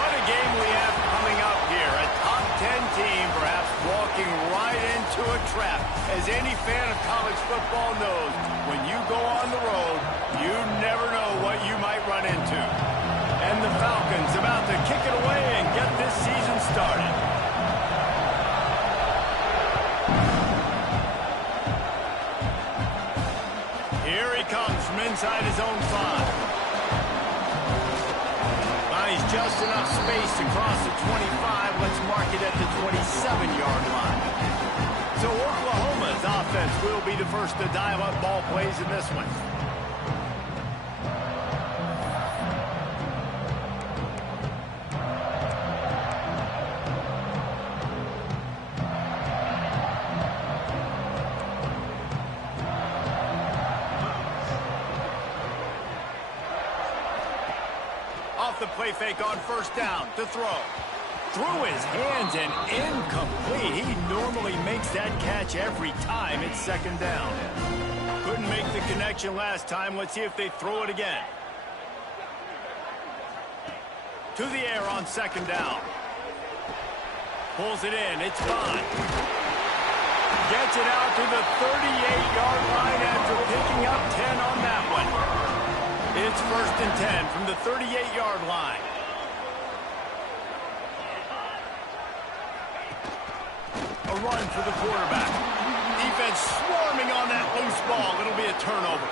What a game we have coming up here. A top 10 team perhaps walking right into a trap. As any fan of college football knows, when you go on the road, you never know what you might run into. And the Falcons about to kick it away and get this season started. Here he comes from inside his own 5. He's just enough space to cross the 25. Let's mark it at the 27-yard line. So Oklahoma's offense will be the first to dial up ball plays in this one. The play fake on first down to throw. Through his hands and incomplete. He normally makes that catch every time it's second down. Couldn't make the connection last time. Let's see if they throw it again. To the air on second down. Pulls it in. It's fine. Gets it out to the 38-yard line after picking up 10 on that one. It's first and 10 from the 38-yard line. A run for the quarterback. Defense swarming on that loose ball. It'll be a turnover.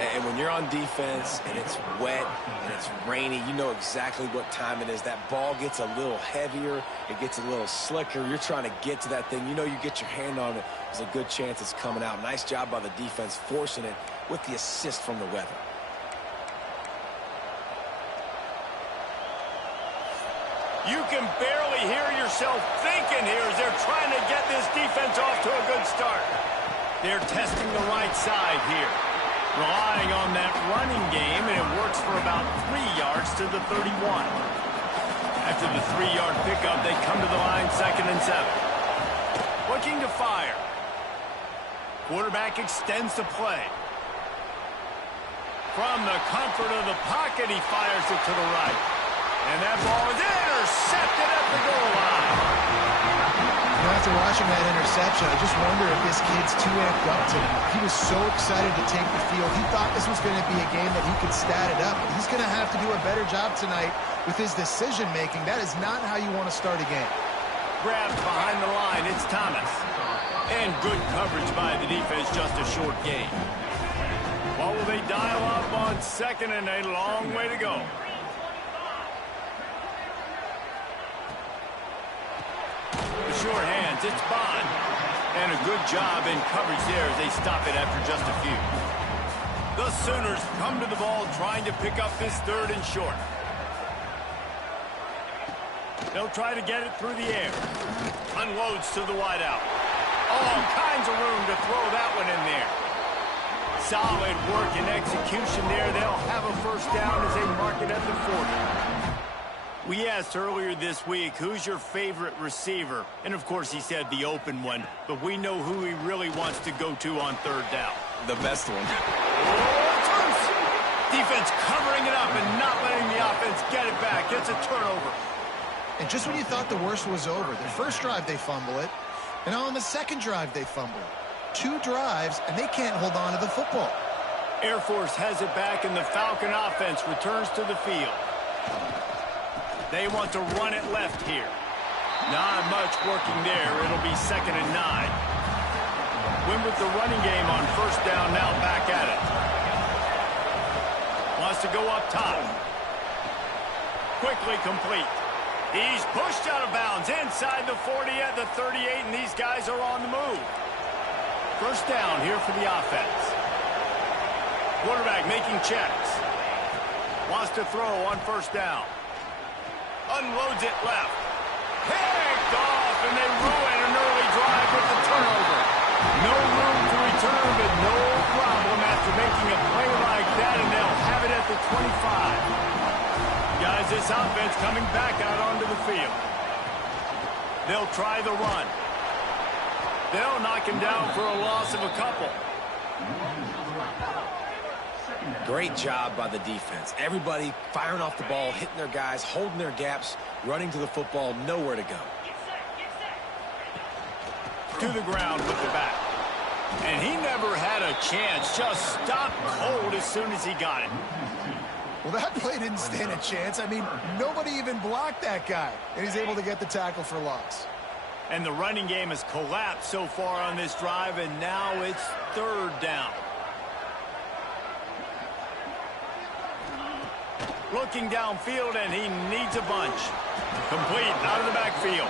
And when you're on defense and it's wet and it's rainy, you know exactly what time it is. That ball gets a little heavier. It gets a little slicker. You're trying to get to that thing. You know you get your hand on it. There's a good chance it's coming out. Nice job by the defense forcing it with the assist from the weather. You can barely hear yourself thinking here as they're trying to get this defense off to a good start. They're testing the right side here, relying on that running game, and it works for about 3 yards to the 31. After the 3-yard pickup, they come to the line, second and 7. Looking to fire. Quarterback extends the play. From the comfort of the pocket, he fires it to the right. And that ball is intercepted at the goal line. You know, after watching that interception, I just wonder if this kid's too amped up tonight. He was so excited to take the field. He thought this was going to be a game that he could stat it up. But he's going to have to do a better job tonight with his decision-making. That is not how you want to start a game. Grabbed behind the line, it's Thomas. And good coverage by the defense, just a short gain. What will they dial up on second and a long way to go? Short hands, it's Bond. And a good job in coverage there as they stop it after just a few. The Sooners come to the ball trying to pick up this third and short. They'll try to get it through the air. Unloads to the wideout. All kinds of room to throw that one in there. Solid work and execution there. They'll have a first down as they mark it at the 40. We asked earlier this week, who's your favorite receiver? And, of course, he said the open one. But we know who he really wants to go to on third down. The best one. Oh, defense covering it up and not letting the offense get it back. It's a turnover. And just when you thought the worst was over, the first drive they fumble it, and on the second drive they fumble it. 2 drives, and they can't hold on to the football. Air Force has it back, and the Falcon offense returns to the field. They want to run it left here. Not much working there. It'll be second and 9. Win with the running game on first down, now back at it. Wants to go up top. Quickly complete. He's pushed out of bounds inside the 40 at the 38, and these guys are on the move. First down here for the offense. Quarterback making checks. Wants to throw on first down. Unloads it left. Picked off, and they ruin an early drive with the turnover. No room to return, but no problem after making a play like that, and they'll have it at the 25. Guys, this offense coming back out onto the field. They'll try the run. They'll knock him down for a loss of a couple. Great job by the defense. Everybody firing off the ball, hitting their guys, holding their gaps, running to the football, nowhere to go. To the ground with the back. And he never had a chance. Just stopped cold as soon as he got it. Well, that play didn't stand a chance. I mean, nobody even blocked that guy. And he's able to get the tackle for loss. And the running game has collapsed so far on this drive, and now it's 3rd down. Looking downfield, and he needs a bunch. Complete out of the backfield.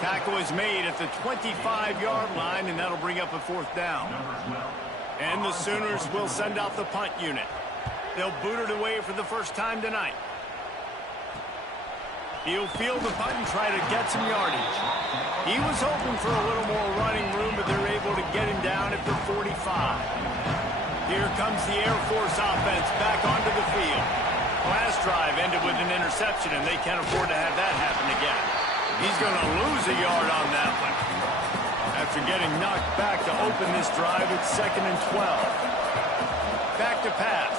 Tackle is made at the 25-yard line, and that'll bring up a 4th down. And the Sooners will send out the punt unit. They'll boot it away for the first time tonight. He'll field the punt and try to get some yardage. He was hoping for a little more running room, but they're able to get him down at the 45. Here comes the Air Force offense back onto the field. Last drive ended with an interception, and they can't afford to have that happen again. He's going to lose a yard on that one. After getting knocked back to open this drive, it's 2nd and 12. Back to pass.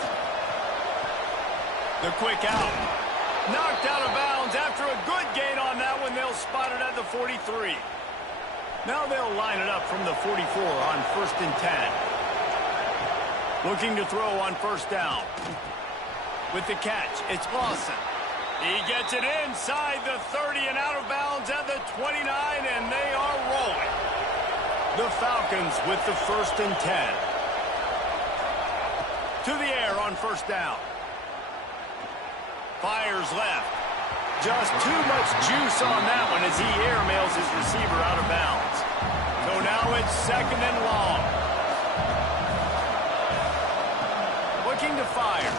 The quick out. Knocked out of bounds after a good gain on that one. They'll spot it at the 43. Now they'll line it up from the 44 on 1st and 10. Looking to throw on 1st down. With the catch, it's Lawson. He gets it inside the 30 and out of bounds at the 29, and they are rolling. The Falcons with the 1st and 10. To the air on 1st down. Fires left. Just too much juice on that one as he airmails his receiver out of bounds. So now it's 2nd and long. Looking to fire.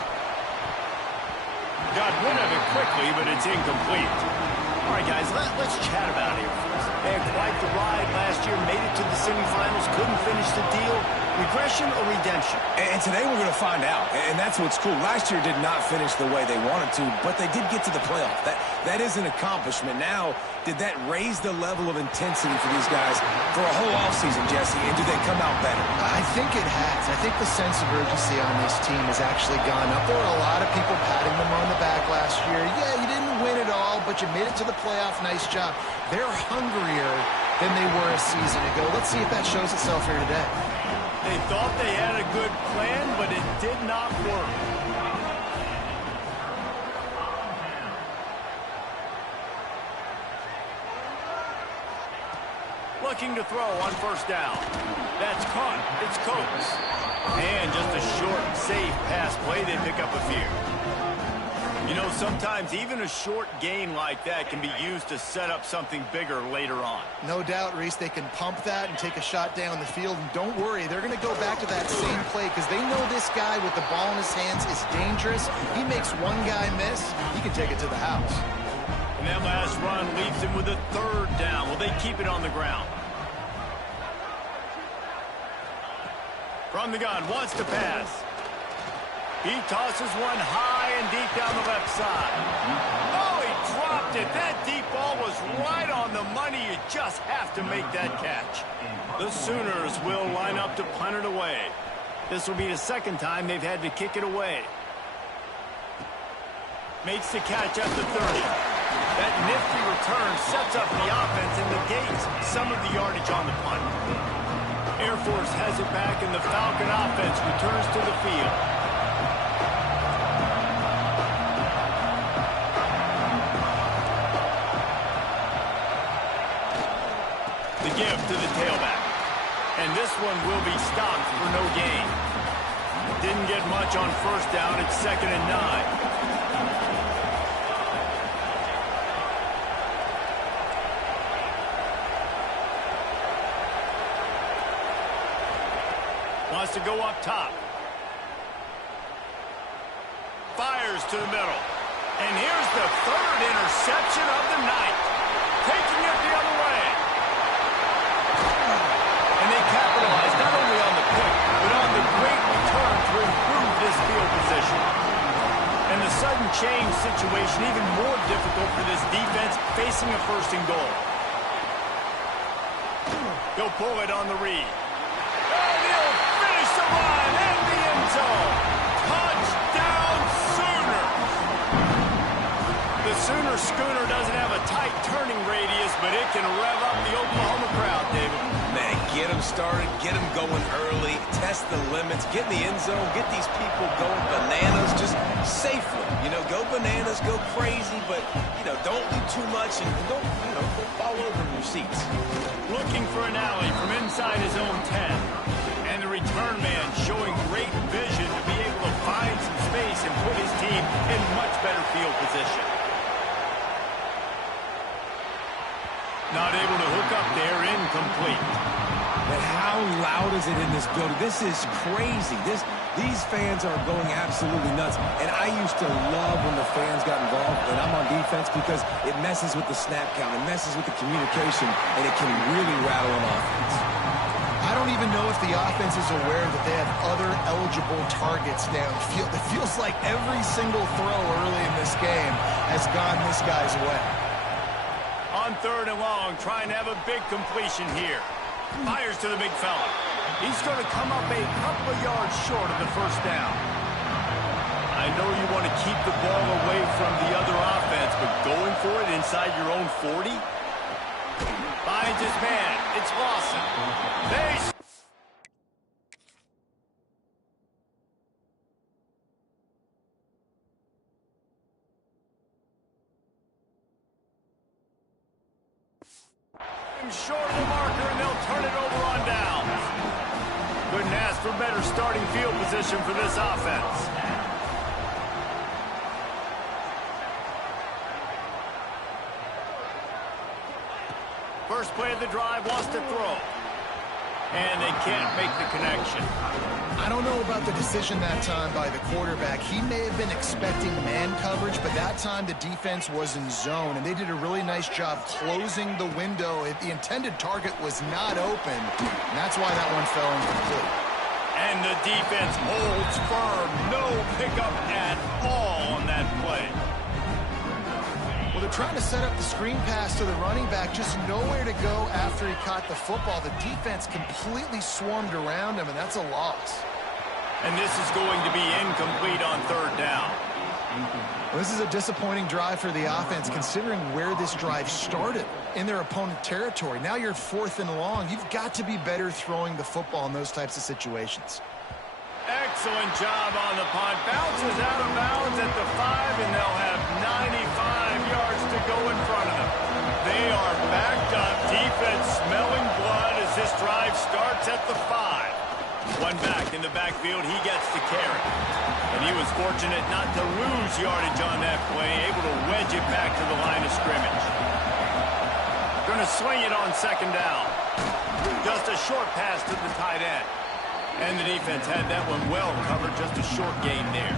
Got rid of it quickly, but it's incomplete. All right, guys, let's chat about it here first. They had quite the ride last year, made it to the semifinals, couldn't finish the deal. Regression or redemption? And today we're going to find out, and that's what's cool. Last year did not finish the way they wanted to, but they did get to the playoff. That is an accomplishment. Now, did that raise the level of intensity for these guys for a whole offseason, Jesse, and do they come out better? I think it has. I think the sense of urgency on this team has actually gone up. There were a lot of people patting them on the back last year. Yeah, you didn't win it all, but you made it to the playoff. Nice job. They're hungrier than they were a season ago. Let's see if that shows itself here today. They thought they had a good plan, but it did not work. Looking to throw on 1st down. That's caught. It's Coates. And just a short, safe pass play. They pick up a few. You know, sometimes even a short gain like that can be used to set up something bigger later on. No doubt, Reese, they can pump that and take a shot down the field. And don't worry, they're going to go back to that same play because they know this guy with the ball in his hands is dangerous. He makes one guy miss, he can take it to the house. And that last run leaves him with a 3rd down. Will they keep it on the ground? From the gun, wants to pass. He tosses one high and deep down the left side. Oh, he dropped it. That deep ball was right on the money. You just have to make that catch. The Sooners will line up to punt it away. This will be the 2nd time they've had to kick it away. Makes the catch at the 30. That nifty return sets up the offense and negates some of the yardage on the punt. Air Force has it back, and the Falcon offense returns to the field. The give to the tailback. And this one will be stopped for no gain. Didn't get much on 1st down. It's 2nd and 9. Wants to go up top. Fires to the middle. And here's the 3rd interception of the night. Taking it the other way. And they capitalize not only on the pick, but on the great return to improve this field position. And the sudden change situation even more difficult for this defense facing a 1st and goal. He'll pull it on the read. And he'll finish the line in the end zone. but it can rev up the Oklahoma crowd, David. Man, get them started, get them going early, test the limits, get in the end zone, get these people going bananas just safely. You know, go bananas, go crazy, but, you know, don't do too much and don't, you know, don't fall over in your seats. Looking for an alley from inside his own 10. And the return man showing great vision to be able to find some space and put his team in much better field position. Not able to hook up there, incomplete. But how loud is it in this building? This is crazy. These fans are going absolutely nuts. And I used to love when the fans got involved, and I'm on defense, because it messes with the snap count, it messes with the communication, and it can really rattle an offense. I don't even know if the offense is aware that they have other eligible targets downfield. It feels like every single throw early in this game has gone this guy's way. On 3rd and long, trying to have a big completion here. Fires to the big fella. He's going to come up a couple of yards short of the first down. I know you want to keep the ball away from the other offense, but going for it inside your own 40? Finds his man. It's Lawson. Base. Short of the marker, and they'll turn it over on downs. Couldn't ask for better starting field position for this offense. First play of the drive, wants to throw. And they can't make the connection. I don't know about the decision that time by the quarterback. He may have been expecting man coverage, but that time the defense was in zone, and they did a really nice job closing the window. If the intended target was not open, and that's why that one fell incomplete. And the defense holds firm. No pickup at all on that play. Well, they're trying to set up the screen pass to the running back, just nowhere to go after he caught the football. The defense completely swarmed around him, and that's a loss. And this is going to be incomplete on 3rd down. Well, this is a disappointing drive for the offense, considering where this drive started, in their opponent territory. Now you're 4th and long. You've got to be better throwing the football in those types of situations. Excellent job on the punt. Bounces out of bounds at the 5, and they'll have 95 yards to go in front of them. They are backed up. Defense smelling blood as this drive starts at the 5. One back in the backfield. He gets the carry. And he was fortunate not to lose yardage on that play, able to wedge it back to the line of scrimmage. Going to swing it on 2nd down. Just a short pass to the tight end. And the defense had that one well covered, just a short gain there.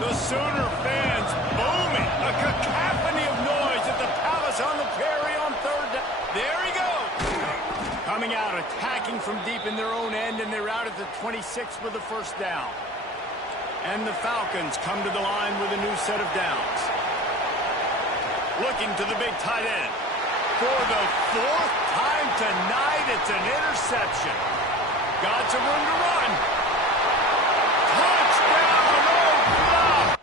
The Sooner fans booming. A cacophony of noise at the Palace on the Prairie on 3rd down. There he goes. Coming out, attacking from deep in their own end, and they're out at the 26 with the 1st down. And the Falcons come to the line with a new set of downs. Looking to the big tight end. For the 4th time tonight, it's an interception. Got some room to run. Touchdown, Oklahoma!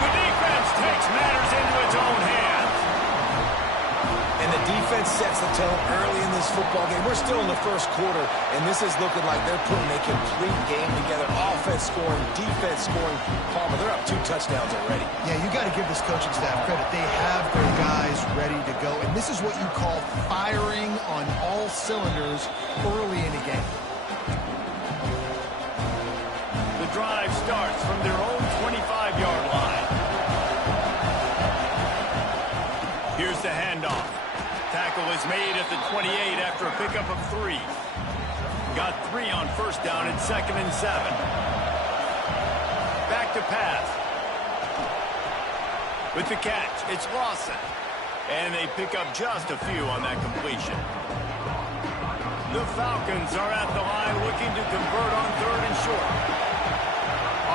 The defense takes matters into its own hands. And the defense sets the tone early in this football game. We're still in the 1st quarter, and this is looking like they're putting a complete game together. Offense scoring, defense scoring. Palmer, they're up 2 touchdowns already. Yeah, you got to give this coaching staff credit. They have their guys ready to go, and this is what you call firing on all cylinders early in a game. The drive starts from their own 25-yard line. Here's the handoff. Tackle is made at the 28 after a pickup of 3. Got 3 on 1st down and 2nd and 7. Back to pass. With the catch, it's Lawson. And they pick up just a few on that completion. The Falcons are at the line looking to convert on 3rd and short.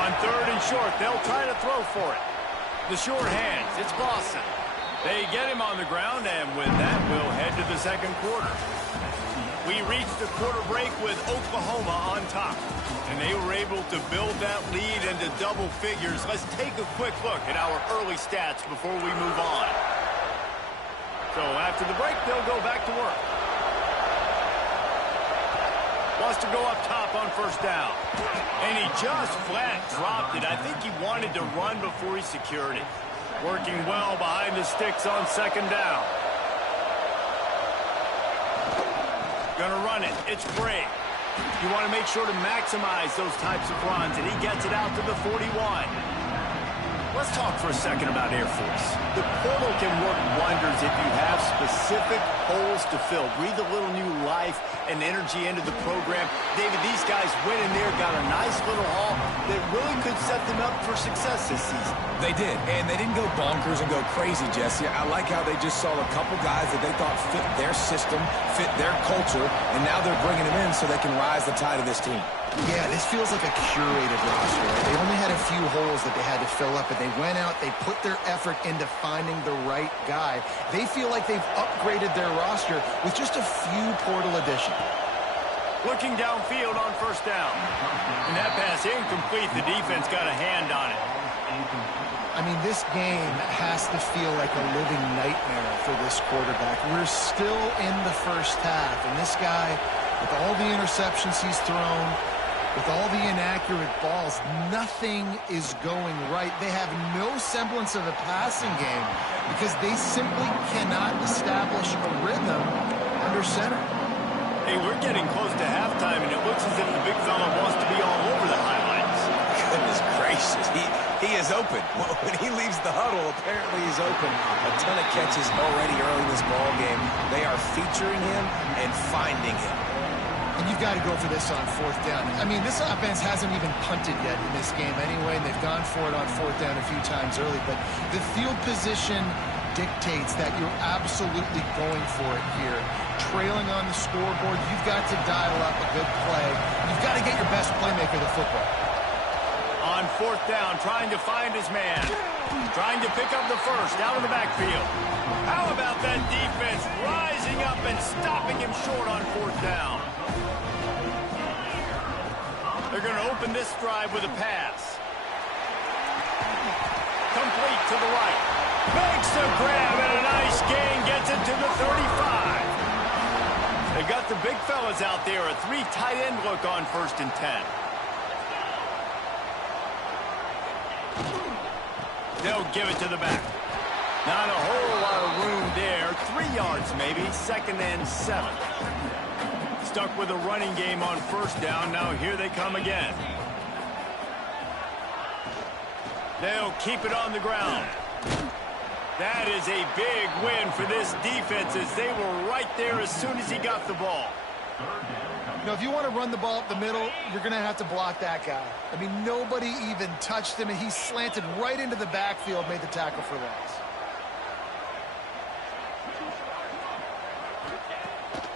On third and short. They'll try to throw for it. The short hands. It's Boston. They get him on the ground, and with that, we'll head to the second quarter. We reached the quarter break with Oklahoma on top, and they were able to build that lead into double figures. Let's take a quick look at our early stats before we move on. So after the break, they'll go back to work. Wants to go up top on first down. And he just flat dropped it. I think he wanted to run before he secured it. Working well behind the sticks on second down. Gonna run it. It's Bray. You want to make sure to maximize those types of runs, and he gets it out to the 41. Let's talk for a second about Air Force. The portal can work wonders if you have specific holes to fill. Breathe a little new life and energy into the program. David, these guys went in there, got a nice little haul that really could set them up for success this season. They did, and they didn't go bonkers and go crazy, Jesse. I like how they just saw a couple guys that they thought fit their system, fit their culture, and now they're bringing them in so they can rise the tide of this team. Yeah, this feels like a curated roster, right? They only had a few holes that they had to fill up, and they went out, they put their effort into finding the right guy. They feel like they've upgraded their roster with just a few portal additions. Looking downfield on first down. And that pass incomplete. The defense got a hand on it. I mean, this game has to feel like a living nightmare for this quarterback. We're still in the first half, and this guy, with all the interceptions he's thrown, with all the inaccurate balls, nothing is going right. They have no semblance of a passing game because they simply cannot establish a rhythm under center. Hey, we're getting close to halftime, and it looks as if the big fella wants to be all over the highlights. Goodness gracious, he is open. When he leaves the huddle, apparently he's open. A ton of catches already early in this ball game. They are featuring him and finding him. And you've got to go for this on fourth down. I mean, this offense hasn't even punted yet in this game anyway, and they've gone for it on fourth down a few times early. But the field position dictates that you're absolutely going for it here. Trailing on the scoreboard, you've got to dial up a good play. You've got to get your best playmaker the football. On fourth down, trying to find his man. Trying to pick up the first, out of the backfield. How about that defense rising up and stopping him short on fourth down? They're going to open this drive with a pass. Complete to the right. Makes the grab and a nice gain. Gets it to the 35. They got the big fellas out there. A three tight end look on first and 10. They'll give it to the back. Not a whole lot of room there. 3 yards maybe. Second and 7. Stuck with a running game on first down. Now here they come again. They'll keep it on the ground. That is a big win for this defense as they were right there as soon as he got the ball. You know, if you want to run the ball up the middle, you're going to have to block that guy. I mean, nobody even touched him, and he slanted right into the backfield, made the tackle for loss.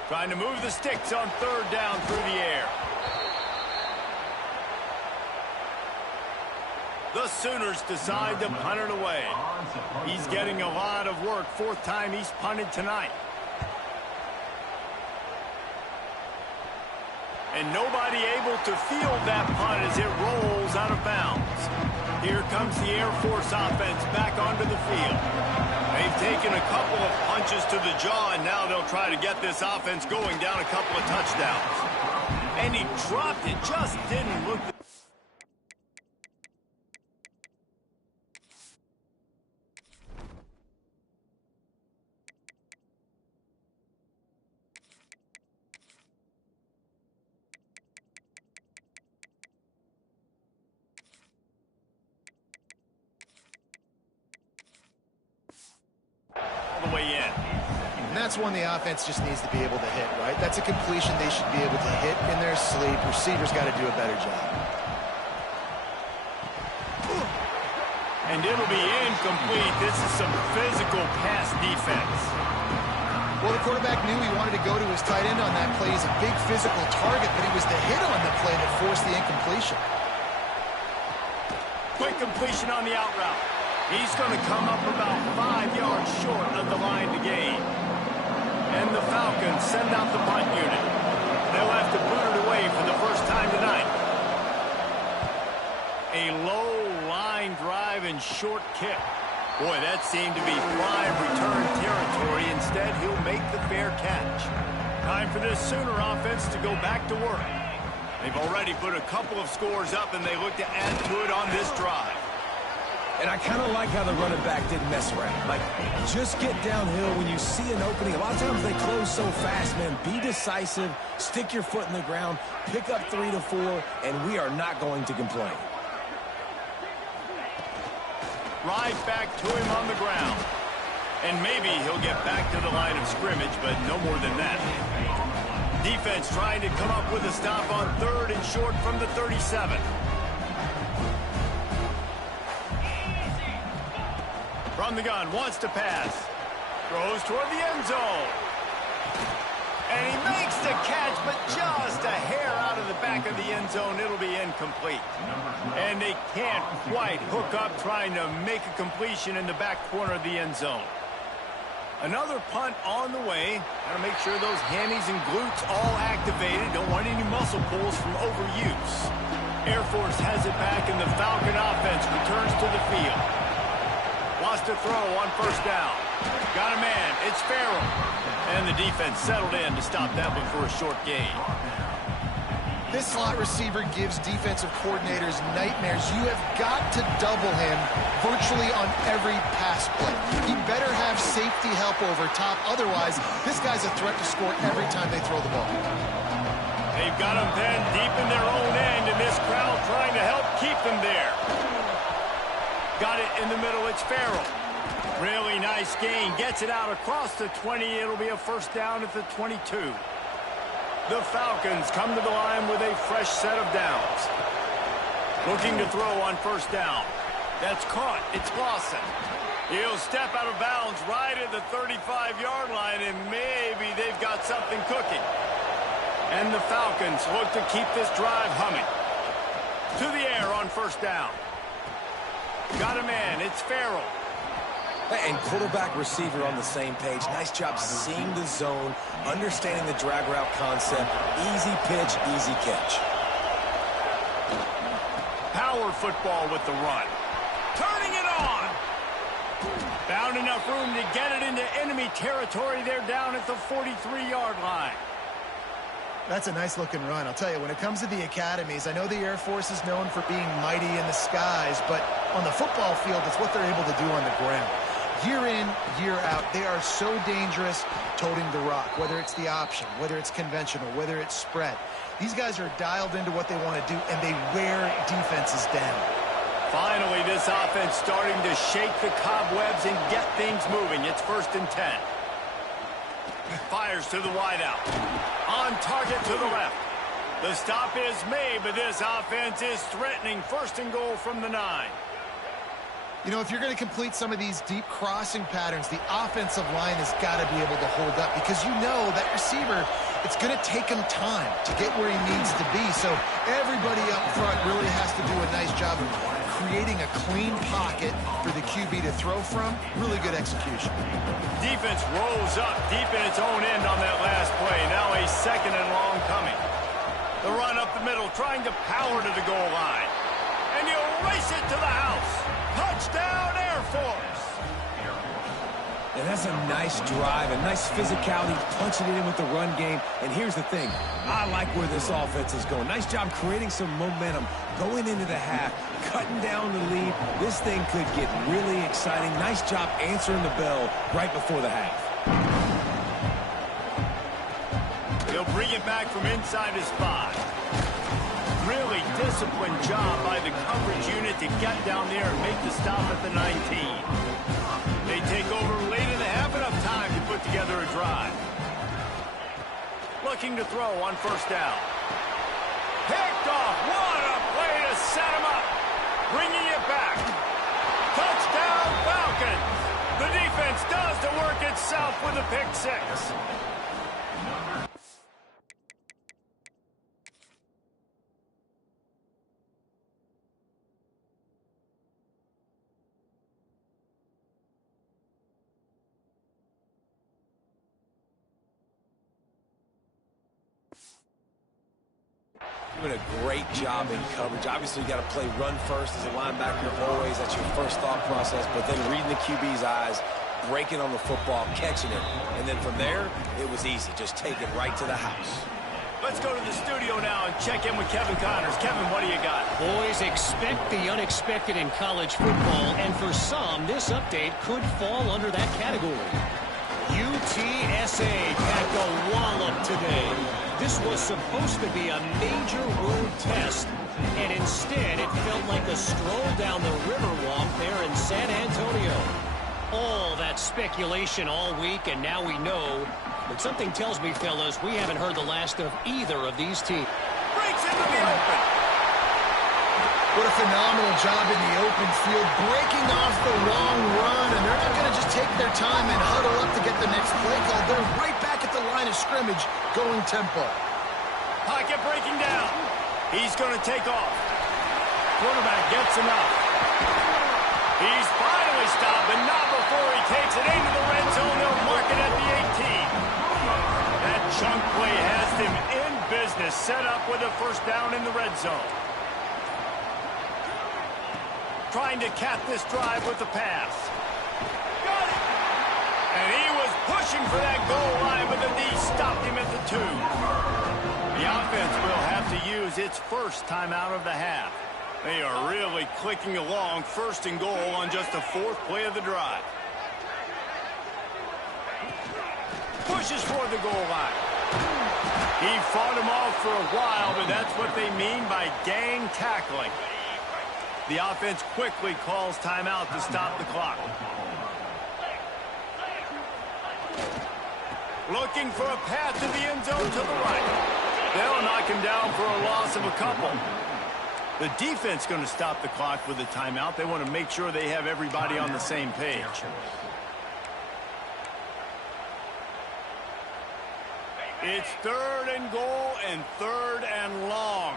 Trying to move the sticks on third down through the air. The Sooners decide to punt it away. He's getting a lot of work. Fourth time he's punted tonight. And nobody able to field that punt as it rolls out of bounds. Here comes the Air Force offense back onto the field. They've taken a couple of punches to the jaw, and now they'll try to get this offense going down a couple of touchdowns. And he dropped it, just didn't look... the way in. And that's one the offense just needs to be able to hit, right? That's a completion they should be able to hit in their sleep. Receivers got to do a better job. And it'll be incomplete. This is some physical pass defense. Well, the quarterback knew he wanted to go to his tight end on that play. He's a big physical target, but it was the hit on the play that forced the incompletion. quick completion on the out route. He's going to come up about 5 yards short of the line to gain. And the Falcons send out the punt unit. They'll have to boot it away for the first time tonight. A low line drive and short kick. Boy, that seemed to be prime return territory. Instead, he'll make the fair catch. Time for this Sooner offense to go back to work. They've already put a couple of scores up, and they look to add to it on this drive. And I kind of like how the running back didn't mess around. Like, just get downhill when you see an opening. A lot of times they close so fast, man. Be decisive, stick your foot in the ground, pick up 3 to 4, and we are not going to complain. Right back to him on the ground. And maybe he'll get back to the line of scrimmage, but no more than that. Defense trying to come up with a stop on 3rd and short from the 37. From the gun, wants to pass. Throws toward the end zone. And he makes the catch, but just a hair out of the back of the end zone. It'll be incomplete. And they can't quite hook up trying to make a completion in the back corner of the end zone. Another punt on the way. Got to make sure those hammies and glutes all activated. Don't want any muscle pulls from overuse. Air Force has it back, and the Falcon offense returns to the field. Wants to throw on 1st down. Got a man. It's Farrell. And the defense settled in to stop that one for a short gain. This slot receiver gives defensive coordinators nightmares. You have got to double him virtually on every pass play. He better have safety help over top. Otherwise, this guy's a threat to score every time they throw the ball. They've got him then deep in their own end, and this crowd trying to help keep them there. Got it in the middle. It's Farrell. Really nice gain. Gets it out across the 20. It'll be a 1st down at the 22. The Falcons come to the line with a fresh set of downs. Looking to throw on 1st down. That's caught. It's Lawson. He'll step out of bounds right at the 35-yard line, and maybe they've got something cooking. And the Falcons look to keep this drive humming. To the air on 1st down. Got a man. It's Farrell. And quarterback receiver on the same page. Nice job seeing the zone, understanding the drag route concept. Easy pitch, easy catch. Power football with the run. Turning it on. Found enough room to get it into enemy territory. They're down at the 43-yard line. That's a nice-looking run. I'll tell you, when it comes to the academies, I know the Air Force is known for being mighty in the skies, but on the football field, it's what they're able to do on the ground. Year in, year out, they are so dangerous toting the rock, whether it's the option, whether it's conventional, whether it's spread. These guys are dialed into what they want to do, and they wear defenses down. Finally, this offense starting to shake the cobwebs and get things moving. It's 1st and 10. Fires to the wideout. On target to the left. The stop is made, but this offense is threatening 1st and goal from the 9. You know, if you're going to complete some of these deep crossing patterns, the offensive line has got to be able to hold up because you know that receiver, it's going to take him time to get where he needs to be. So everybody up front really has to do a nice job of creating a clean pocket for the QB to throw from. Really good execution. Defense rolls up deep in its own end on that last play. Now a 2nd and long coming. The run up the middle, trying to power to the goal line. And he'll race it to the house. Touchdown, Air Force. And that's a nice drive, a nice physicality, punching it in with the run game. And here's the thing. I like where this offense is going. Nice job creating some momentum, going into the half, cutting down the lead. This thing could get really exciting. Nice job answering the bell right before the half. He'll bring it back from inside his 5. Really disciplined job by the coverage unit to get down there and make the stop at the 19. They take over late in the half, enough time to put together a drive. Looking to throw on 1st down. Picked off. What a play to set him up. Bringing it back. Touchdown, Falcons. The defense does the work itself with a pick 6. Doing a great job in coverage. Obviously, you got to play run first as a linebacker always. That's your first thought process. But then reading the QB's eyes, breaking on the football, catching it. And then from there, it was easy. Just take it right to the house. Let's go to the studio now and check in with Kevin Connors. Kevin, what do you got? Boys, expect the unexpected in college football. And for some, this update could fall under that category. UTSA packed a wallop today. This was supposed to be a major road test, and instead it felt like a stroll down the Riverwalk there in San Antonio. All that speculation all week, and now we know. But something tells me, fellas, we haven't heard the last of either of these teams. Breaks into the open. What a phenomenal job in the open field, breaking off the long run, and they're not going to just take their time and huddle up to get the next play call. They're right back at the line of scrimmage, going tempo. Pocket breaking down. He's going to take off. Quarterback gets enough. He's finally stopped, but not before he takes it into the red zone. They'll mark it at the 18. That chunk play has them in business, set up with a first down in the red zone. Trying to cap this drive with the pass. Got it! And he was pushing for that goal line, but the D stopped him at the 2. The offense will have to use its first timeout of the half. They are really clicking along, first and goal on just the 4th play of the drive. Pushes for the goal line. He fought him off for a while, but that's what they mean by gang tackling. The offense quickly calls timeout to stop the clock. Looking for a path to the end zone to the right. They'll knock him down for a loss of a couple. The defense going to stop the clock with a timeout. They want to make sure they have everybody on the same page. It's 3rd and goal and 3rd and long.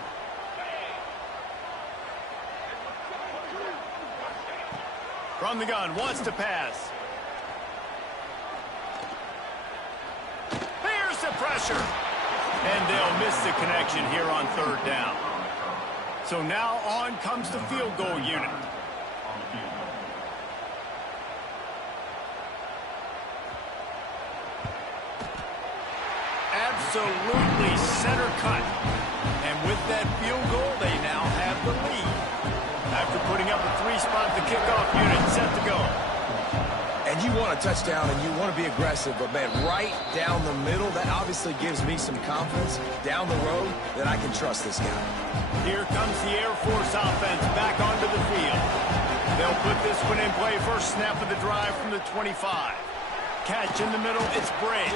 From the gun, wants to pass. There's the pressure. And they'll miss the connection here on 3rd down. So now on comes the field goal unit. Absolutely center cut. And with that field goal, they now have the lead. After putting up a 3-spot, the kickoff unit set to go. And you want a touchdown and you want to be aggressive, but man, right down the middle, that obviously gives me some confidence down the road that I can trust this guy. Here comes the Air Force offense back onto the field. They'll put this one in play. First snap of the drive from the 25. Catch in the middle, it's Braid.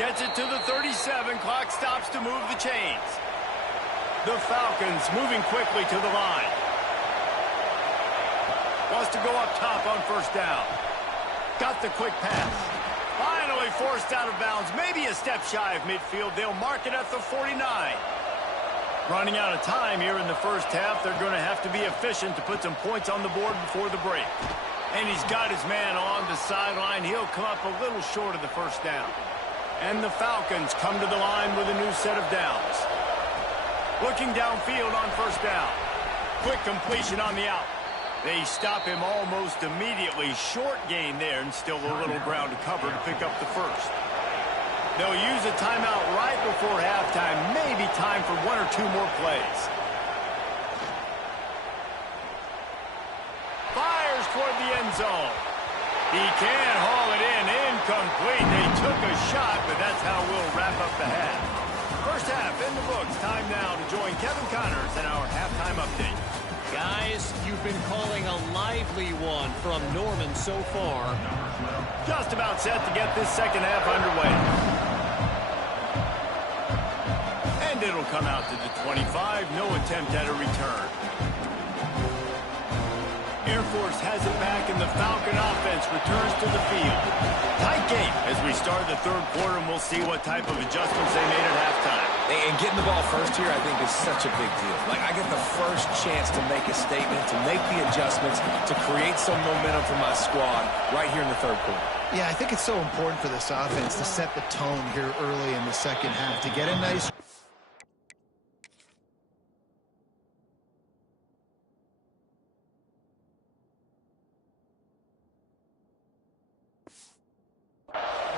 Gets it to the 37. Clock stops to move the chains. The Falcons moving quickly to the line. Wants to go up top on first down. Got the quick pass. Finally forced out of bounds. Maybe a step shy of midfield. They'll mark it at the 49. Running out of time here in the first half. They're going to have to be efficient to put some points on the board before the break. And he's got his man on the sideline. He'll come up a little short of the first down. And the Falcons come to the line with a new set of downs. Looking downfield on first down. Quick completion on the out. They stop him almost immediately. Short gain there and still a little ground to cover to pick up the first. They'll use a timeout right before halftime. Maybe time for 1 or 2 more plays. Fires toward the end zone. He can haul it in. Incomplete. They took a shot, but that's how we'll wrap up the half. First half in the books. Time now to join Kevin Connors in our halftime update. Guys, you've been calling a lively one from Norman so far. Just about set to get this second half underway. And it'll come out to the 25. No attempt at a return. Air Force has it back, and the Falcon offense returns to the field. Tight game as we start the 3rd quarter, and we'll see what type of adjustments they made at halftime. And getting the ball first here, I think, is such a big deal. Like, I get the first chance to make a statement, to make the adjustments, to create some momentum for my squad right here in the 3rd quarter. Yeah, I think it's so important for this offense to set the tone here early in the second half, to get a nice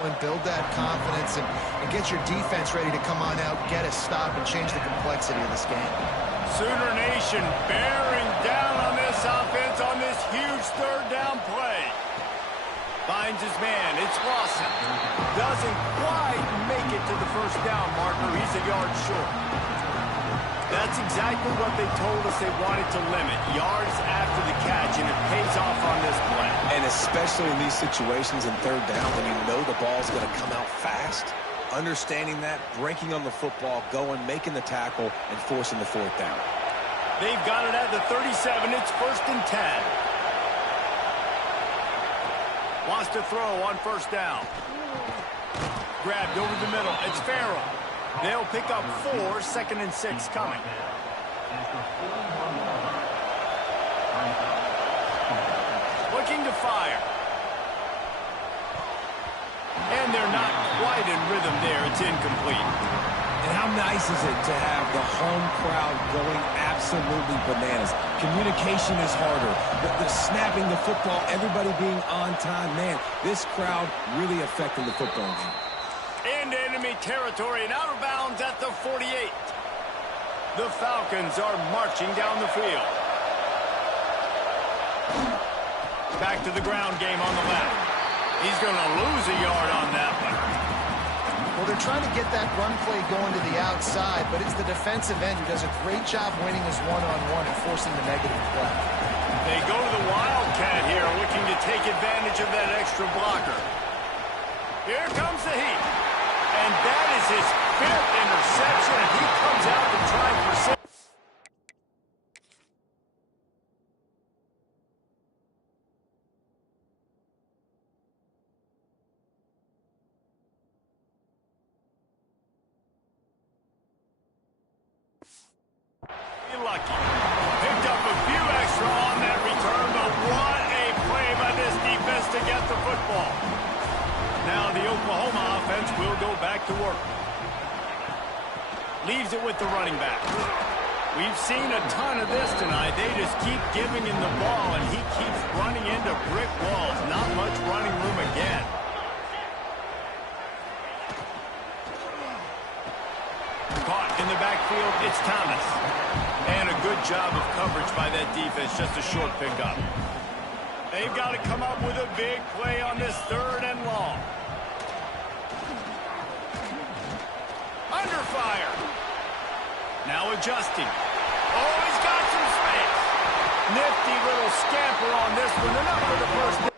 and build that confidence and get your defense ready to come on out, get a stop, and change the complexity of this game. Sooner Nation bearing down on this offense on this huge third down play. Finds his man. It's Lawson. Doesn't quite make it to the first down marker. He's a yard short. That's exactly what they told us they wanted to limit. Yards after the catch, and it pays off on this play. And especially in these situations in third down when you know the ball's going to come out fast, understanding that, breaking on the football, going, making the tackle, and forcing the fourth down. They've got it at the 37. It's 1st and 10. Wants to throw on first down. Grabbed over the middle. It's Farrell. They'll pick up 4, 2nd and 6 coming. Looking to fire. And they're not quite in rhythm there. It's incomplete. And how nice is it to have the home crowd going absolutely bananas? Communication is harder. The snapping the football, everybody being on time. Man, this crowd really affecting the football game. Into enemy territory and out of bounds at the 48. The Falcons are marching down the field. Back to the ground game on the left. He's going to lose a yard on that one. Well, they're trying to get that run play going to the outside, but it's the defensive end who does a great job winning his one-on-one and forcing the negative play. They go to the Wildcat here, looking to take advantage of that extra blocker. Here comes the heat. And that is his 5th interception, and he comes out to try for 6. Lucky. Picked up a few extra on that return, but what a play by this defense to get the football. Now the Oklahoma offense will go back to work. Leaves it with the running back. We've seen a ton of this tonight. They just keep giving him the ball, and he keeps running into brick walls. Not much running room again. Caught in the backfield, it's Thomas. And a good job of coverage by that defense, just a short pickup. They've got to come up with a big play on this 3rd and long. Under fire. Now adjusting. Oh, he's got some space. Nifty little scamper on this one, enough for the first down.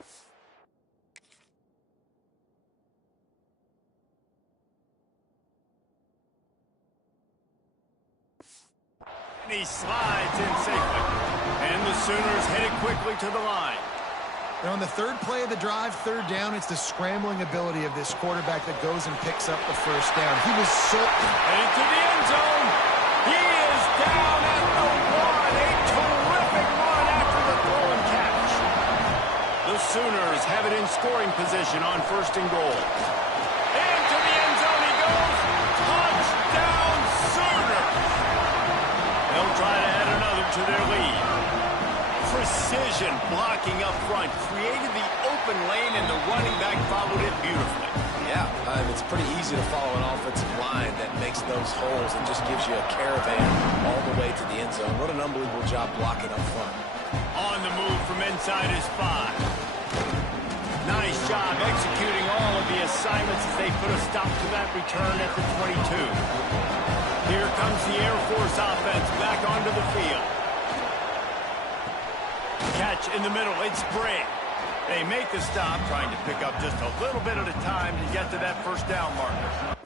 He slides in safely. And the Sooners headed quickly to the line. And on the 3rd play of the drive, 3rd down, it's the scrambling ability of this quarterback that goes and picks up the first down. He was so... Headed to the end zone. He is down at the 1. A terrific run after the throw and catch. The Sooners have it in scoring position on 1st and goal. Into the end zone he goes. Touchdown Sooners. They'll try to add another to their lead. Precision blocking up front. Created the open lane, and the running back followed it beautifully. Yeah, it's pretty easy to follow an offensive line that makes those holes and just gives you a caravan all the way to the end zone. What an unbelievable job blocking up front. On the move from inside his 5. Nice job executing all of the assignments as they put a stop to that return at the 22. Here comes the Air Force offense back onto the field. Catch in the middle. It's Briggs. They make the stop, trying to pick up just a little bit at a time to get to that first down marker.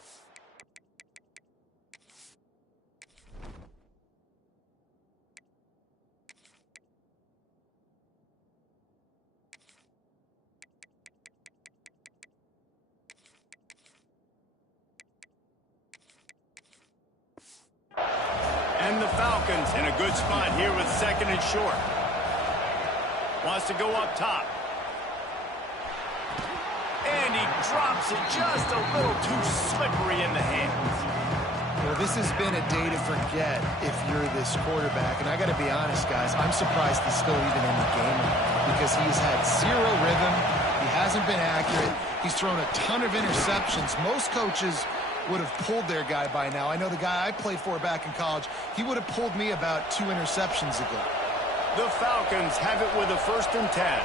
And the Falcons in a good spot here with 2nd and short. Wants to go up top. And he drops it just a little too slippery in the hands. Well, this has been a day to forget if you're this quarterback. And I got to be honest, guys, I'm surprised he's still even in the game because he's had 0 rhythm. He Hasn't been accurate. He's thrown a ton of interceptions. Most coaches would have pulled their guy by now. I know the guy I played for back in college, he would have pulled me about 2 interceptions ago. The Falcons have it with a 1st and 10.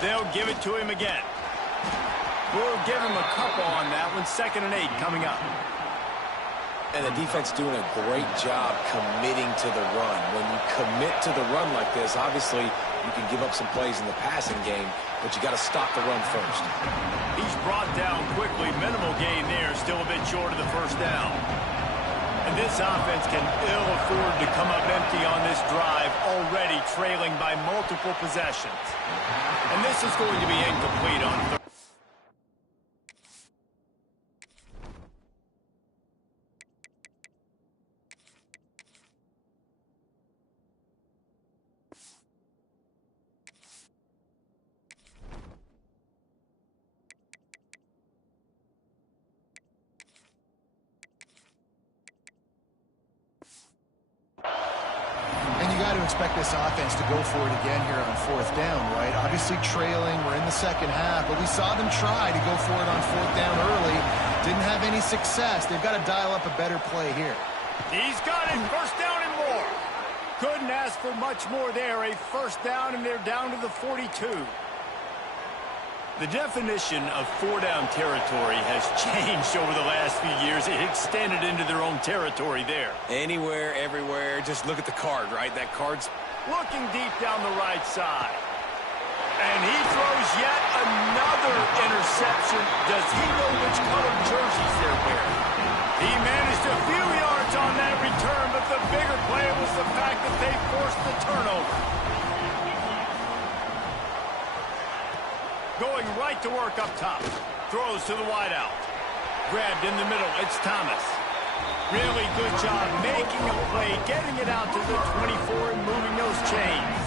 They'll give it to him again. We'll give him a couple on that one. 2nd and 8 coming up. And the defense doing a great job committing to the run. When you commit to the run like this, obviously you can give up some plays in the passing game, but you got to stop the run first. He's brought down quickly. Minimal gain there. Still a bit short of the 1st down. And this offense can ill afford to come up empty on this drive, already trailing by multiple possessions. And this is going to be incomplete on 3rd. Expect this offense to go for it again here on 4th down, right? Obviously trailing, we're in the 2nd half, but we saw them try to go for it on 4th down early. Didn't have any success. They've got to dial up a better play here. He's got it, 1st down and more. Couldn't ask for much more there. A 1st down, and they're down to the 42. The definition of 4-down territory has changed over the last few years. It extended into their own territory there. Anywhere, everywhere, just look at the card, right? That card's looking deep down the right side. And he throws yet another interception. Does he know which colored jerseys they're wearing? He managed a few yards on that return, but the bigger play was the fact that they forced the turnover. Going right to work up top. Throws to the wideout. Grabbed in the middle. It's Thomas. Really good job making a play, getting it out to the 24 and moving those chains.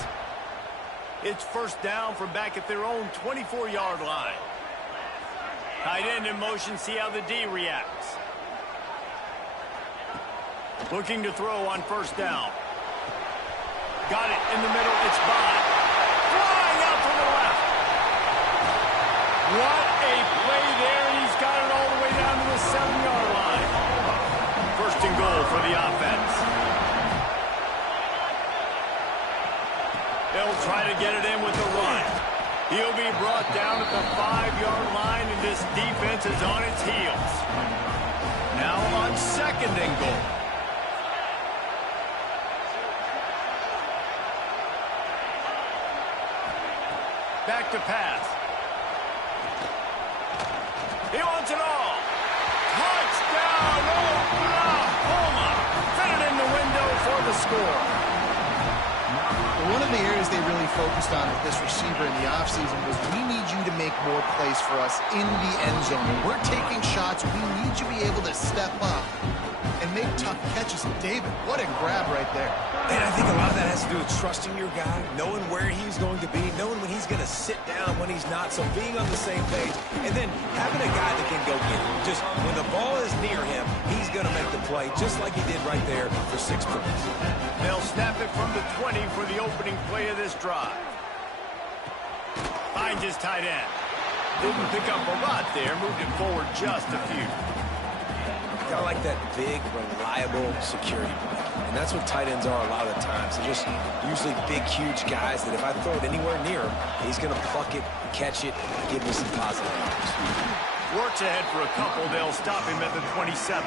It's 1st down from back at their own 24-yard line. Tight end in motion. See how the D reacts. Looking to throw on 1st down. Got it in the middle. It's Bond. Flying out to the left. What a play there, and he's got it all the way down to the 7-yard line. 1st and goal for the offense. They'll try to get it in with the run. He'll be brought down at the 5-yard line, and this defense is on its heels. Now on 2nd and goal. Back to pass. He wants it all. Touchdown, Oklahoma. Fit it in the window for the score. One of the areas they really focused on with this receiver in the offseason was, we need you to make more plays for us in the end zone. When we're taking shots, we need you to be able to step up and make tough catches. David, what a grab right there. And I think a lot of that has to do with trusting your guy, knowing where he's going to be, knowing when he's going to sit down, when he's not, so being on the same page, and then having a guy that can go get it. Just when the ball is near him, he's going to make the play, just like he did right there for 6 points. They'll snap it from the 20 for the opening play of this drive. Finds his tight end. Didn't pick up a lot there, moved it forward just a few. Kind of like that big, reliable security blanket. And that's what tight ends are a lot of the times. They're just usually big, huge guys that if I throw it anywhere near him, he's going to pluck it, catch it, and give me some positive numbers. Works ahead for a couple. They'll stop him at the 27.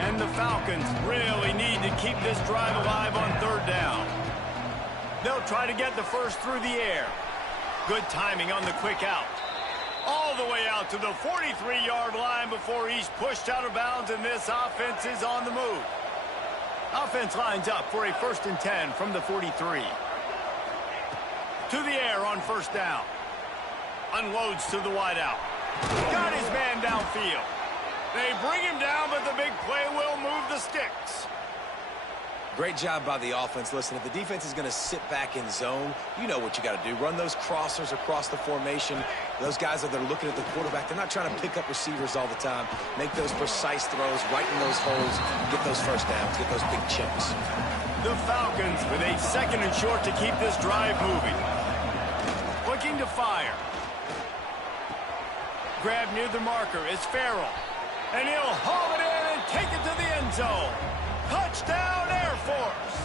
And the Falcons really need to keep this drive alive on 3rd down. They'll try to get the 1st through the air. Good timing on the quick out. All the way out to the 43-yard line before he's pushed out of bounds, and this offense is on the move. Offense lines up for a 1st and 10 from the 43. To the air on 1st down. Unloads to the wideout. Got his man downfield. They bring him down, but the big play will move the sticks. Great job by the offense. Listen, if the defense is going to sit back in zone, you know what you got to do. Run those crossers across the formation. Those guys that are looking at the quarterback, they're not trying to pick up receivers all the time. Make those precise throws right in those holes. Get those 1st downs. Get those big chunks. The Falcons with a 2nd and short to keep this drive moving. Looking to fire. Grab near the marker is Farrell. And he'll haul it in and take it to the end zone. Touchdown, Air Force.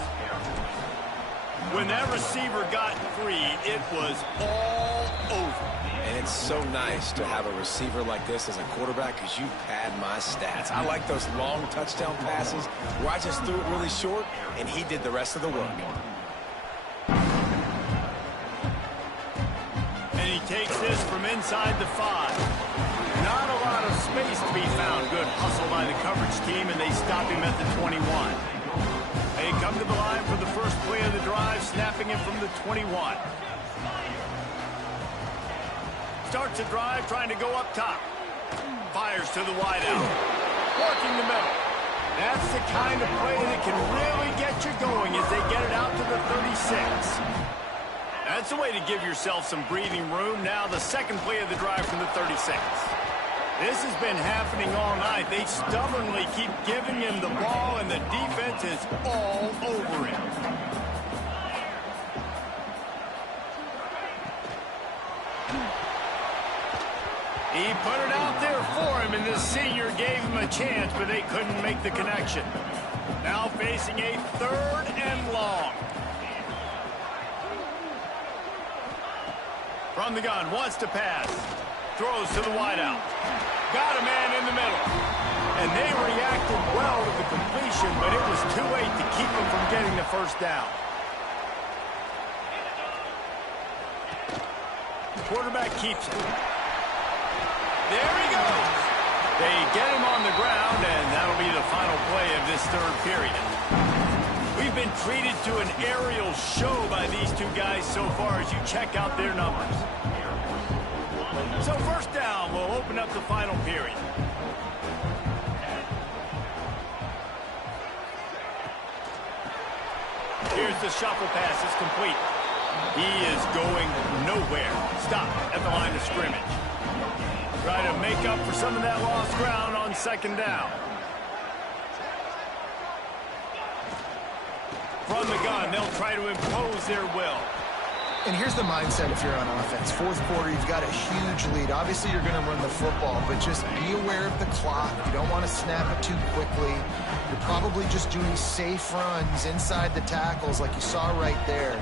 When that receiver got free, it was all over. And it's so nice to have a receiver like this as a quarterback because you pad my stats. I like those long touchdown passes where I just threw it really short and he did the rest of the work. And he takes this from inside the 5. Not a lot of space to be found. Good hustle by the coverage team, and they stop him at the 21. They come to the line for the first play of the drive, snapping it from the 21. Starts a drive, trying to go up top. Fires to the wideout. Working the middle. That's the kind of play that can really get you going as they get it out to the 36. That's a way to give yourself some breathing room. Now the second play of the drive from the 36. This has been happening all night. They stubbornly keep giving him the ball, and the defense is all over him. He put it out there for him, and this senior gave him a chance, but they couldn't make the connection. Now facing a 3rd and long. From the gun, wants to pass. Throws to the wideout. Got a man in the middle. And they reacted well to the completion, but it was too late to keep him from getting the first down. The quarterback keeps it. There he goes. They get him on the ground, and that'll be the final play of this 3rd period. We've been treated to an aerial show by these two guys so far as you check out their numbers. So first down will open up the final period. Here's the shuffle pass. It's complete. He is going nowhere. Stop at the line of scrimmage. Try to make up for some of that lost ground on 2nd down. From the gun, they'll try to impose their will. And here's the mindset if you're on offense. 4th quarter, you've got a huge lead. Obviously, you're going to run the football, but just be aware of the clock. You don't want to snap it too quickly. You're probably just doing safe runs inside the tackles like you saw right there.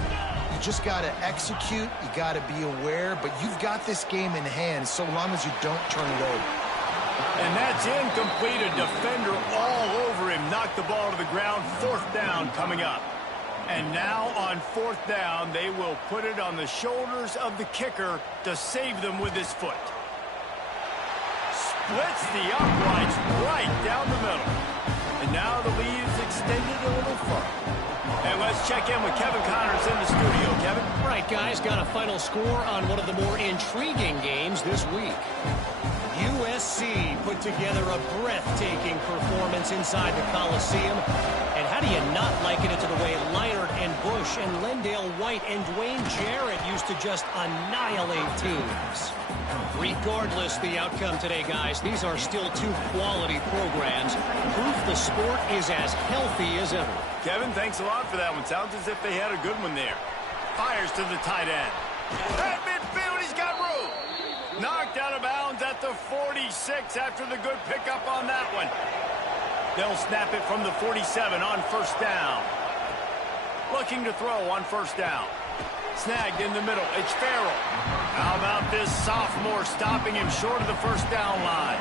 You just got to execute. You got to be aware, but you've got this game in hand so long as you don't turn it over. And that's incomplete. A defender all over him. Knocked the ball to the ground. 4th down coming up. And now on 4th down, they will put it on the shoulders of the kicker to save them with his foot. Splits the uprights right down the middle. And now the lead is extended a little further. And let's check in with Kevin Connors in the studio. Kevin? Right, guys, got a final score on one of the more intriguing games this week. USC put together a breathtaking performance inside the Coliseum. And how do you not liken it to the way Leinart and Bush and Lendale White and Dwayne Jarrett used to just annihilate teams? Regardless the outcome today, guys, these are still 2 quality programs. Proof the sport is as healthy as ever. Kevin, thanks a lot for that one. Sounds as if they had a good one there. Fires to the tight end. At midfield, he's got room. Knocked out of bounds at the 46 after the good pickup on that one. They'll snap it from the 47 on 1st down. Looking to throw on 1st down. Snagged in the middle. It's Farrell. How about this sophomore stopping him short of the 1st down line?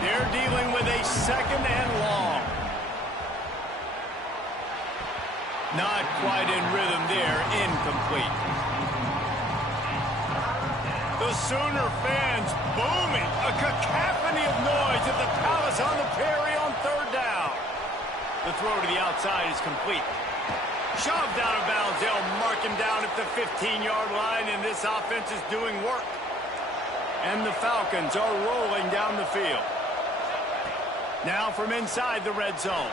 They're dealing with a 2nd and long. Not quite in rhythm there. Incomplete. The Sooner fans booming. A cacophony of noise at the Palace on the Prairie on 3rd down. The throw to the outside is complete. Shoved out of bounds. They'll mark him down at the 15-yard line, and this offense is doing work. And the Falcons are rolling down the field. Now from inside the red zone.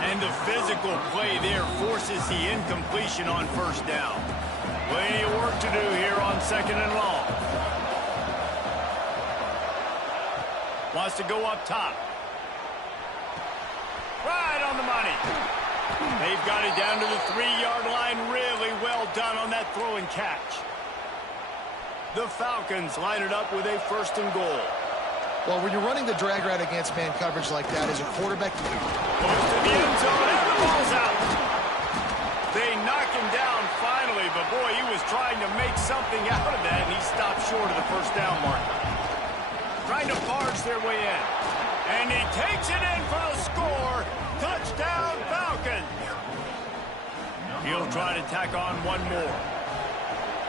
And the physical play there forces the incompletion on 1st down. Plenty of work to do here on 2nd and long. Wants to go up top. Right on the money. They've got it down to the 3-yard line. Really well done on that throw and catch. The Falcons line it up with a 1st and goal. Well, when you're running the drag route against man coverage like that as a quarterback, goes to the end zone and the ball's out. They knock him down finally, but boy, he was trying to make something out of that, and he stopped short of the 1st down marker. Trying to barge their way in. And he takes it in for the score. Touchdown, Falcons. He'll try to tack on one more.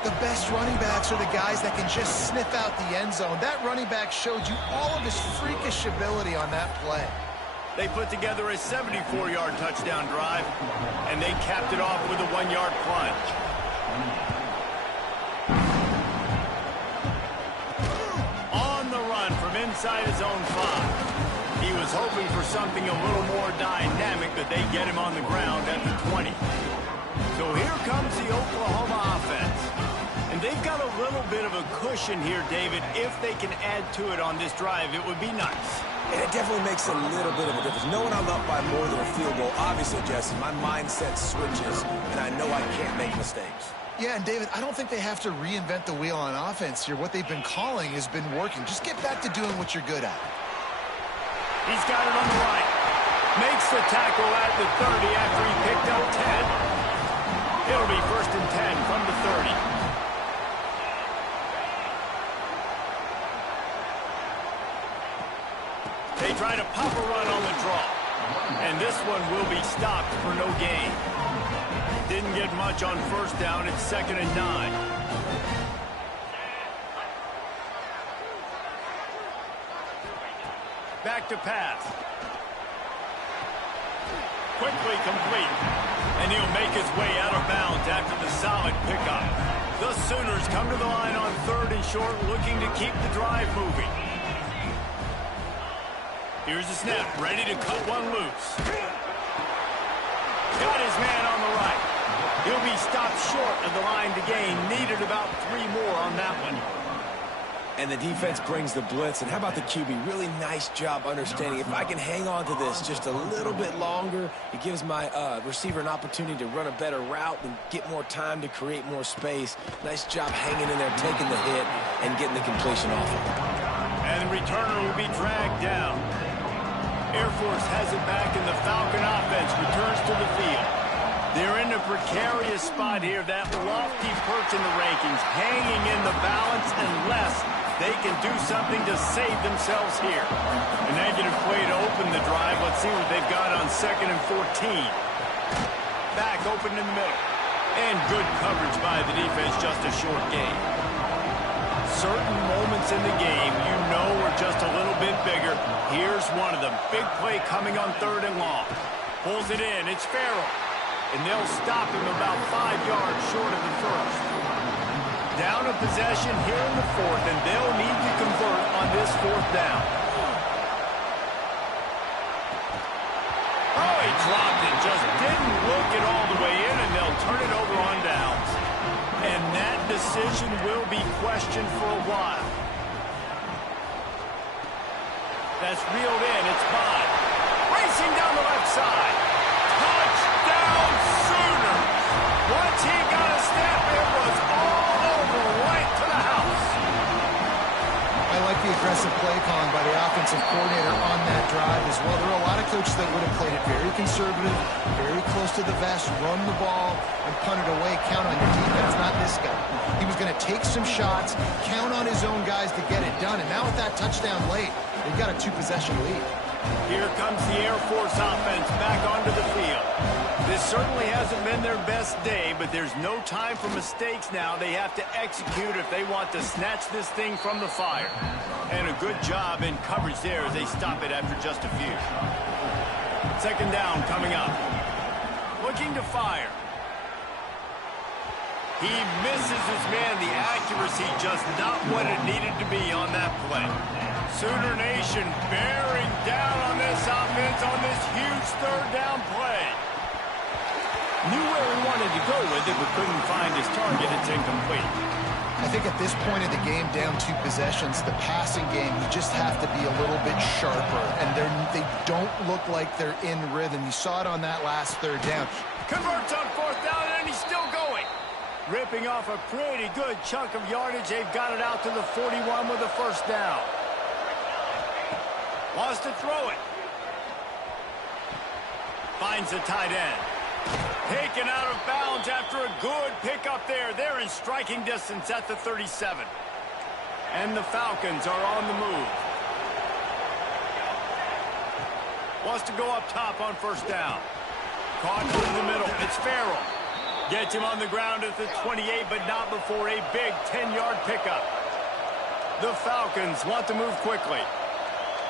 the best running backs are the guys that can just sniff out the end zone. That running back showed you all of his freakish ability on that play. They put together a 74-yard touchdown drive, and they capped it off with a 1-yard plunge. On the run from inside his own 5. He was hoping for something a little more dynamic, but they get him on the ground at the 20. So here comes the Oklahoma offense. And they've got a little bit of a cushion here, David. If they can add to it on this drive, it would be nice. And it definitely makes a little bit of a difference. Knowing I'm up by more than a field goal, obviously, Jesse, my mindset switches, and I know I can't make mistakes. Yeah, and David, I don't think they have to reinvent the wheel on offense here. What they've been calling has been working. Just get back to doing what you're good at. He's got it on the right. Makes the tackle at the 30 after he picked up 10. It'll be 1st and 10 from the 30. They try to pop a run on the draw. And this one will be stopped for no gain. Didn't get much on 1st down. It's 2nd and 9. Back to pass. Quickly complete. And he'll make his way out of bounds after the solid pickup. The Sooners come to the line on 3rd and short, looking to keep the drive moving. Here's the snap, ready to cut one loose. Got his man on the right. He'll be stopped short of the line to gain. Needed about 3 more on that one. And the defense brings the blitz. And how about the QB? Really nice job understanding. If I can hang on to this just a little bit longer, it gives my receiver an opportunity to run a better route and get more time to create more space. Nice job hanging in there, taking the hit, and getting the completion off of it. And the returner will be dragged down. Air Force has it back, and the Falcon offense returns to the field. They're in a precarious spot here, that lofty perch in the rankings, hanging in the balance unless they can do something to save themselves here. A negative play to open the drive. Let's see what they've got on 2nd and 14. Back open in the middle. And good coverage by the defense, just a short gain. Certain moments in the game you know are just a little bit bigger. Here's one of them. Big play coming on 3rd and long. Pulls it in. It's Farrell. And they'll stop him about 5 yards short of the 1st. Down a possession here in the 4th, and they'll need to convert on this 4th down. Oh, he dropped it. Just didn't look it all the way in, and they'll turn it over on downs. And that decision will be questioned for a while. That's reeled in. It's Bond. Racing down the left side. Touchdown Sooners. Once he got a step, it was all over right to the house. I like the aggressive play calling by the offensive coordinator on that drive as well. There are a lot of coaches that would have played it very conservative, very close to the vest, run the ball, and punt it away. Count on your defense, not this guy. He was going to take some shots, count on his own guys to get it done. And now with that touchdown late, they've got a 2-possession lead. Here comes the Air Force offense back onto the field. This certainly hasn't been their best day, but there's no time for mistakes now. They have to execute if they want to snatch this thing from the fire. And a good job in coverage there as they stop it after just a few. 2nd down coming up. Looking to fire. He misses his man. The accuracy just not what it needed to be on that play. Sooner Nation bearing down on this offense on this huge 3rd down play. Knew where he wanted to go with it, but couldn't find his target. It's incomplete. I think at this point in the game, down 2 possessions, the passing game, you just have to be a little bit sharper. And they don't look like they're in rhythm. You saw it on that last 3rd down. Converts on 4th down, and he's still going. Ripping off a pretty good chunk of yardage. They've got it out to the 41 with a 1st down. Wants to throw it. Finds the tight end. Taken out of bounds after a good pickup there. They're in striking distance at the 37. And the Falcons are on the move. Wants to go up top on 1st down. Caught through the middle. It's Farrell. Gets him on the ground at the 28, but not before a big 10-yard pickup. The Falcons want to move quickly.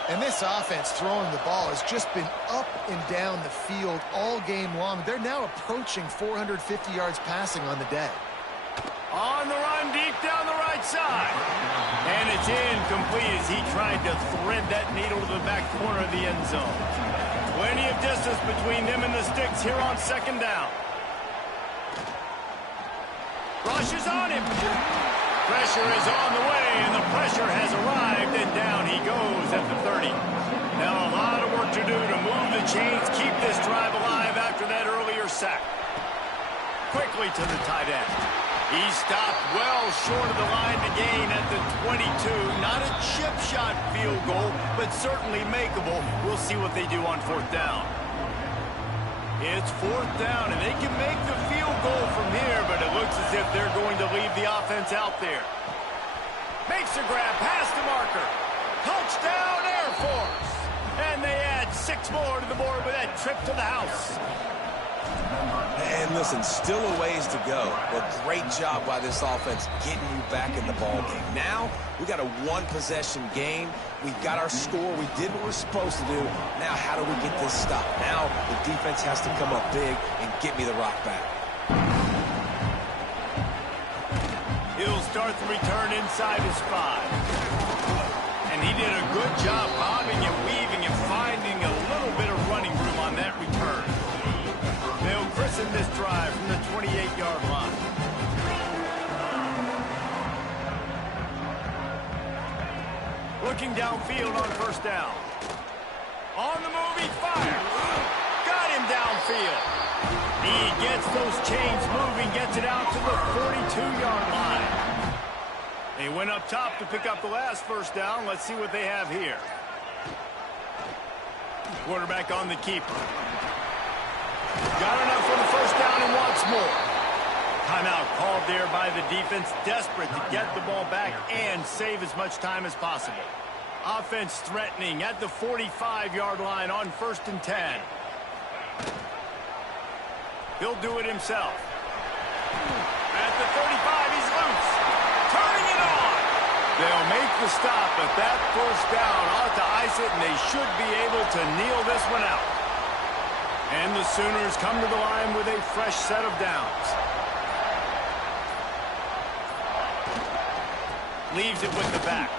And this offense throwing the ball has just been up and down the field all game long. They're now approaching 450 yards passing on the day. On the run, deep down the right side. And it's incomplete as he tried to thread that needle to the back corner of the end zone. Plenty of distance between them and the sticks here on 2nd down. Rushes on him. Pressure is on the way, and the pressure has arrived, and down he goes at the 30. Now a lot of work to do to move the chains, keep this drive alive after that earlier sack. Quickly to the tight end. He stopped well short of the line to gain at the 22. Not a chip shot field goal, but certainly makeable. We'll see what they do on 4th down. It's 4th down, and they can make the field goal from here, but it looks as if they're going to leave the offense out there. Makes a grab past the marker. Touchdown, Air Force. And they add 6 more to the board with that trip to the house. And listen, still a ways to go, but great job by this offense getting you back in the ball game. Now, we got a 1-possession game. We got our score. We did what we're supposed to do. Now, how do we get this stopped? Now, the defense has to come up big and get me the rock back. He'll start the return inside his 5. And he did a good job bobbing and weaving and finding a little bit of running room on that return. They'll christen this drive from the 28-yard line. Looking downfield on 1st down. On the move, he fires. Got him downfield. He gets those chains moving, gets it out to the 42-yard line. They went up top to pick up the last 1st down. Let's see what they have here. Quarterback on the keeper. Got enough for the 1st down and wants more. Timeout called there by the defense, desperate to get the ball back and save as much time as possible. Offense threatening at the 45-yard line on 1st and 10. He'll do it himself. At the 35, he's loose. Turning it on. They'll make the stop, but that 1st down ought to ice it, and they should be able to kneel this one out. And the Sooners come to the line with a fresh set of downs. Leaves it with the back.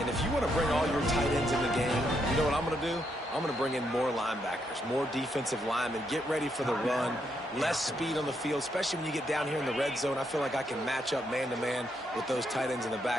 And if you want to bring all your tight ends in the game, you know what I'm going to do? I'm going to bring in more linebackers, more defensive linemen, get ready for the run, less speed on the field, especially when you get down here in the red zone. I feel like I can match up man-to-man with those tight ends in the back.